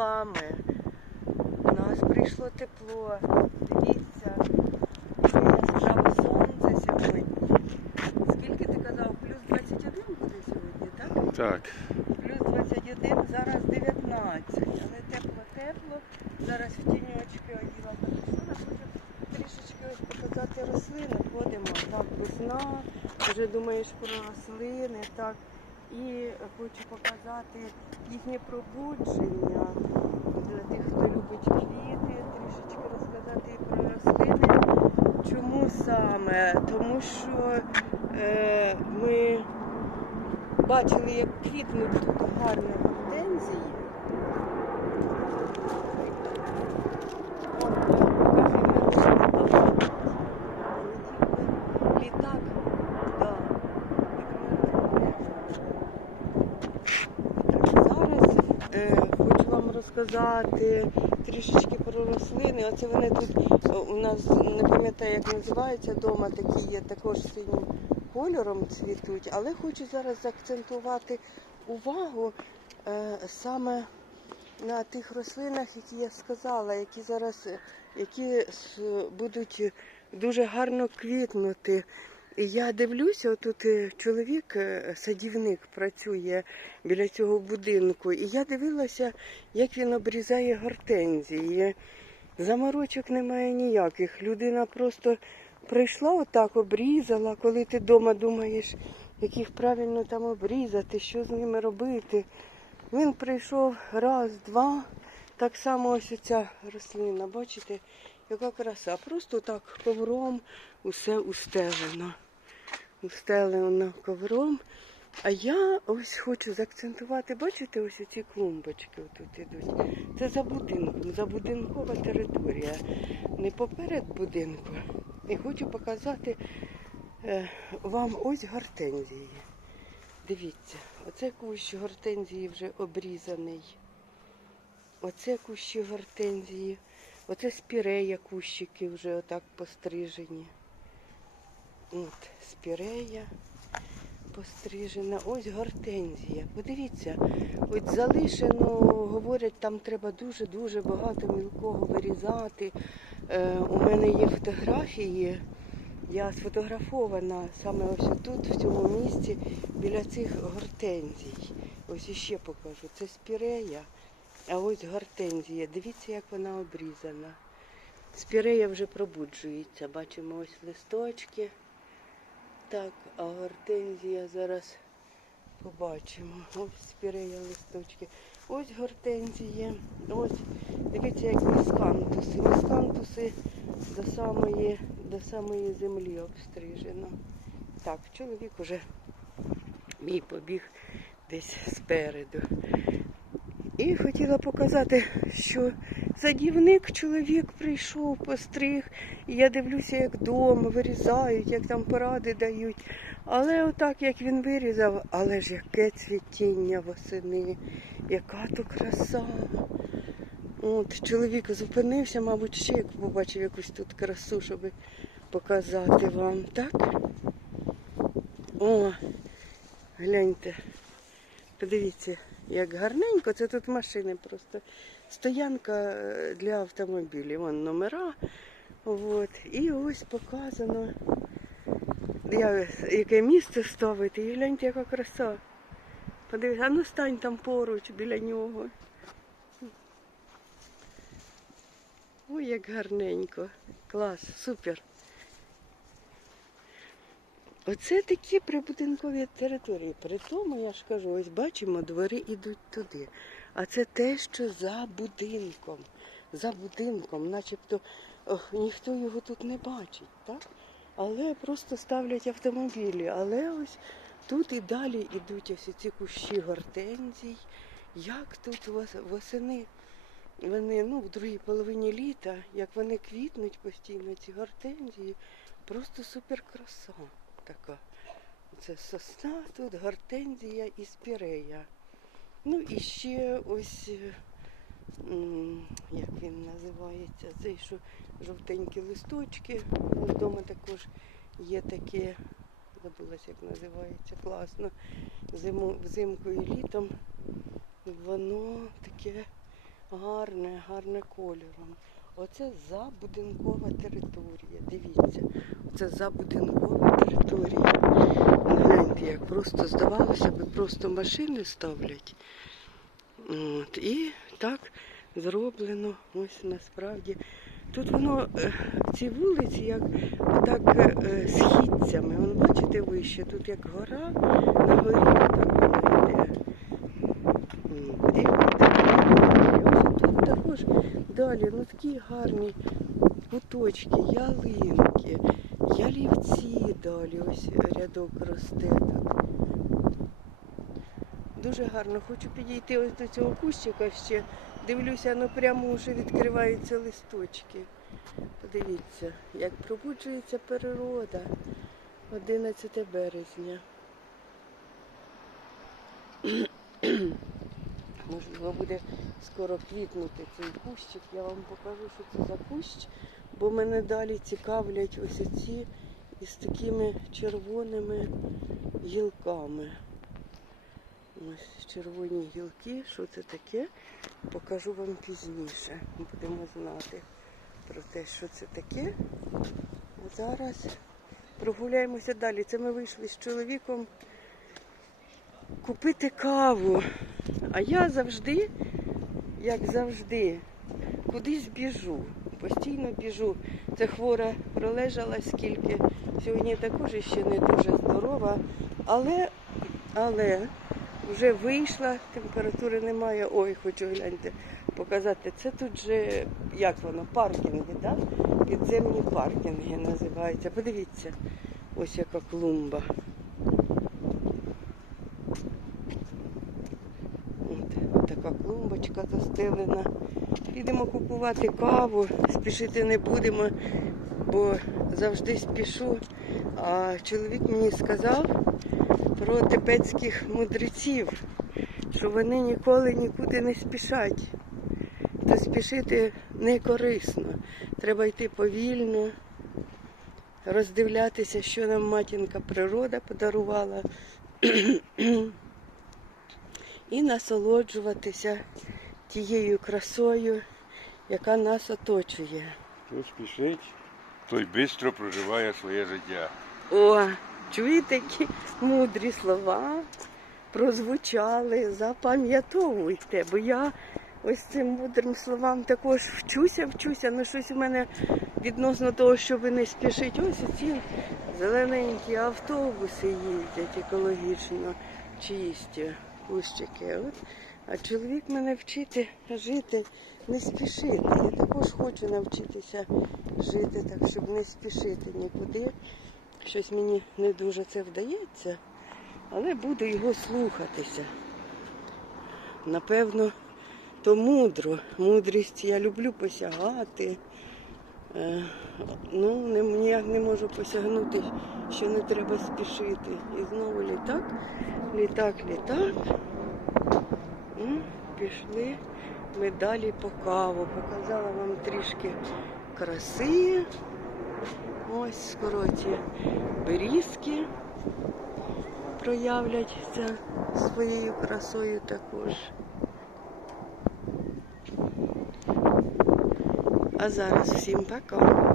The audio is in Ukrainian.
вами. У нас прийшло тепло. Дивіться, яке сонце сьогодні. Скільки ти казав? Плюс 21 буде сьогодні, так? Так. Плюс 21, зараз 19. Але тепло-тепло. Зараз в тіньочки оділа капюшона. Хочу трішечки ось показати рослини. Ходимо. Так, весна. Вже думаєш про рослини. Так. І хочу показати їхнє пробудження для тих, хто любить квіти, трішечки розказати про рослини. Чому саме? Тому що е, ми бачили, як квітнуть тут гарні гортензії. От, е, покажи, ми росли багато. Летів би Літак, да. Зараз е, хочу вам розказати трішечки про рослини. Оце вони тут е, у нас не пам'ятаю, як називаються вдома, такі є також синім кольором цвітуть, але хочу зараз заакцентувати увагу е, саме на тих рослинах, які я сказала, які зараз які будуть дуже гарно квітнути. І я дивлюся, тут чоловік, е, садівник, працює біля цього будинку, і я дивилася, як він обрізає гортензії. Заморочок немає ніяких. Людина просто прийшла отак, обрізала, коли ти вдома думаєш, як їх правильно там обрізати, що з ними робити. Він прийшов раз, два. Так само ось ця рослина, бачите, яка краса. Просто так ковром усе устелено. Устелено ковром. А я ось хочу заакцентувати, бачите, ось ці клумбочки тут ідуть. Це за будинком, забудинкова територія. Не поперед будинку. І хочу показати е, вам ось гортензії. Дивіться, оце кущ гортензії вже обрізаний. Оце кущі гортензії. Оце спірея кущики вже отак пострижені. От, спірея пострижена. Ось гортензія. Подивіться, от залишено, говорять, там треба дуже-дуже багато мілкого вирізати. Е, у мене є фотографії. Я сфотографована саме ось тут, в цьому місці, біля цих гортензій. Ось іще покажу. Це спірея, а ось гортензія. Дивіться, як вона обрізана. Спірея вже пробуджується. Бачимо ось листочки. Так, а гортензія зараз побачимо. Ось спірея листочки. Ось гортензія. Ось, дивіться, як міскантуси. Міскантуси до самої, до самої землі обстрижено. Так, чоловік уже мій побіг десь спереду. І хотіла показати, що садівник чоловік прийшов, постриг, і я дивлюся, як вдома вирізають, як там поради дають. Але отак, як він вирізав, але ж яке цвітіння восени, яка то краса. От, чоловік зупинився, мабуть, ще як побачив якусь тут красу, щоб показати вам, так? О, гляньте. Подивіться, як гарненько. Це тут машини просто. Стоянка е, для автомобілів. Вон номера. От. І ось показано, я- яке місце ставити. І гляньте, яка краса. Подивіться, а ну стань там поруч біля нього. Ой, як гарненько. Клас, супер. Оце такі прибудинкові території. При тому, я ж кажу, ось бачимо, двори йдуть туди. А це те, що за будинком. За будинком, начебто ох, ніхто його тут не бачить, так? Але просто ставлять автомобілі. Але ось тут і далі йдуть ось ці кущі гортензій. Як тут вос- восени вони ну, в другій половині літа, як вони квітнуть постійно, ці гортензії, просто супер краса така. Це сосна, тут гортензія і спірея. Ну і ще ось, е, як він називається, цей що жовтенькі листочки. Вдома також є таке, забулася, як називається, класно. Зиму, взимку і літом воно таке гарне, гарне кольором. Оце забудинкова територія. Дивіться, це забудинкова територія. Гляньте, як просто здавалося би, просто машини ставлять. От, і так зроблено. Ось насправді. Тут воно, е, ці вулиці, як так е, східцями. Вон, бачите вище, тут як гора, на горі так воно йде. М, І ось тут також далі, ну такі гарні куточки, ялинки, ялівці далі, ось рядок росте так. Дуже гарно. Хочу підійти ось до цього кущика ще. Дивлюся, ну прямо вже відкриваються листочки. Подивіться, як пробуджується природа. 11 березня. Можливо, буде скоро квітнути цей кущик. Я вам покажу, що це за кущ, бо мене далі цікавлять ось ці із такими червоними гілками. Ось червоні гілки. Що це таке? Покажу вам пізніше. Будемо знати про те, що це таке. А зараз прогуляємося далі. Це ми вийшли з чоловіком купити каву. А я завжди, як завжди, кудись біжу. Постійно біжу. Це хвора пролежала скільки. Сьогодні також ще не дуже здорова. Але, але вже вийшла, температури немає. Ой, хочу гляньте, показати. Це тут же, як воно, паркінги, так? Підземні паркінги називаються. Подивіться, ось яка клумба. От така клумбочка застелена. Підемо купувати каву, спішити не будемо, бо завжди спішу. А чоловік мені сказав про тибетських мудреців, що вони ніколи нікуди не спішать. То спішити не корисно. Треба йти повільно, роздивлятися, що нам матінка природа подарувала, і насолоджуватися тією красою, яка нас оточує. Хто спішить, той швидко проживає своє життя. О, чуєте, які мудрі слова прозвучали, запам'ятовуйте, бо я ось цим мудрим словам також вчуся, вчуся, ну щось у мене відносно того, щоб не спішити. Ось ці зелененькі автобуси їздять екологічно чисті кущики. От. А чоловік мене вчити жити, не спішити. Я також хочу навчитися жити так, щоб не спішити нікуди. Щось мені не дуже це вдається, але буду його слухатися. Напевно, то мудро. Мудрість я люблю посягати. Е, Ну, ніяк не можу посягнути, що не треба спішити. І знову літак, літак, літак. Ну, пішли ми далі по каву. Показала вам трішки краси. Ось скоро ці берізки проявляться своєю красою також. А зараз всім пока.